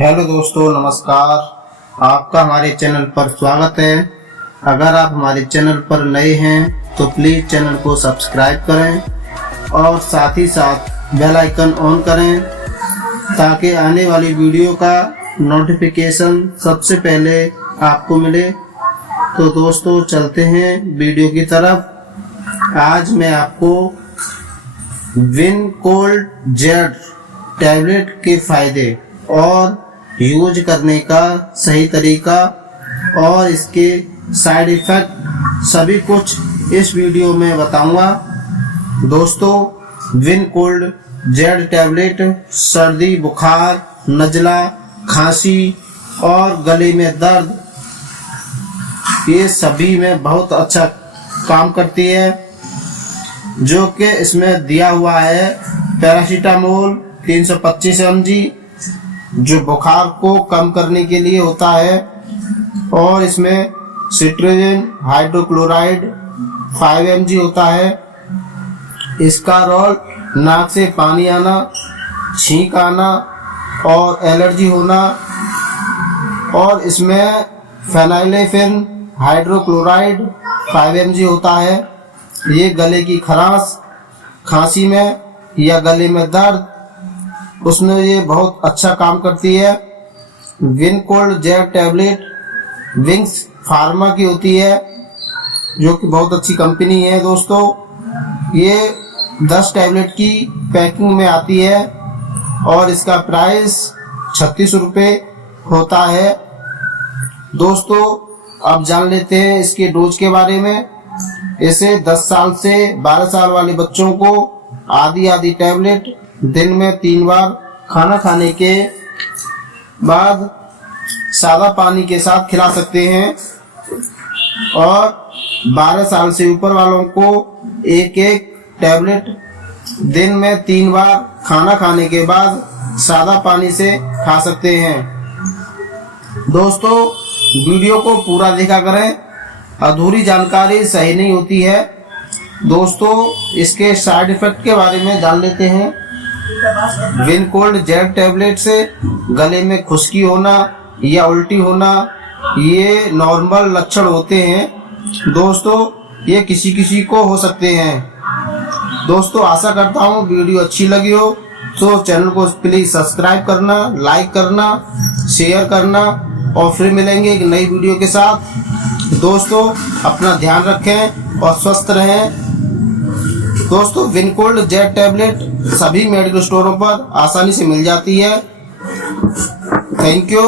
Hello दोस्तों, नमस्कार। आपका हमारे चैनल पर स्वागत है। अगर आप हमारे चैनल पर नए हैं तो प्लीज़ चैनल को सब्सक्राइब करें और साथ ही साथ बेल आइकन ऑन करें ताकि आने वाली वीडियो का नोटिफिकेशन सबसे पहले आपको मिले। तो दोस्तों चलते हैं वीडियो की तरफ। आज मैं आपको विनकोल्ड जेड टैबलेट के फायदे और यूज करने का सही तरीका और इसके साइड इफ़ेक्ट सभी कुछ इस वीडियो में बताऊंगा। दोस्तों, विनकोल्ड जेड टैबलेट सर्दी, बुखार, नज़ला, खांसी और गले में दर्द ये सभी में बहुत अच्छा काम करती है। जो कि इसमें दिया हुआ है पैरासीटामोल 325 mg जो बुखार को कम करने के लिए होता है, और इसमें सिट्राजिन हाइड्रोक्लोराइड 5 mg होता है। इसका रोल नाक से पानी आना, छींक आना और एलर्जी होना, और इसमें फेनाइलेफिन हाइड्रोक्लोराइड 5 mg होता है। ये गले की खराश, खांसी में या गले में दर्द उसमें ये बहुत अच्छा काम करती है। विनकोल्ड जेड टैबलेट विंग्स फार्मा की होती है, जो कि बहुत अच्छी कंपनी है। दोस्तों, ये 10 टैबलेट की पैकिंग में आती है और इसका प्राइस 36 रुपये होता है। दोस्तों, अब जान लेते हैं इसके डोज के बारे में। इसे 10 साल से 12 साल वाले बच्चों को आधी टैबलेट दिन में 3 बार खाना खाने के बाद सादा पानी के साथ खिला सकते हैं, और 12 साल से ऊपर वालों को एक टैबलेट दिन में 3 बार खाना खाने के बाद सादा पानी से खा सकते हैं। दोस्तों, वीडियो को पूरा देखा करें, अधूरी जानकारी सही नहीं होती है। दोस्तों, इसके साइड इफेक्ट के बारे में जान लेते हैं। विनकोल्ड जेड टैबलेट से गले में खुश्की होना या उल्टी होना ये नॉर्मल लक्षण होते हैं। दोस्तों, ये किसी को हो सकते हैं। दोस्तों, आशा करता हूँ वीडियो अच्छी लगी हो तो चैनल को प्लीज सब्सक्राइब करना, लाइक करना, शेयर करना, और फिर मिलेंगे एक नई वीडियो के साथ। दोस्तों, अपना ध्यान रखें और स्वस्थ रहें। दोस्तों, विनकोल्ड जेड टैबलेट सभी मेडिकल स्टोरों पर आसानी से मिल जाती है। Thank you.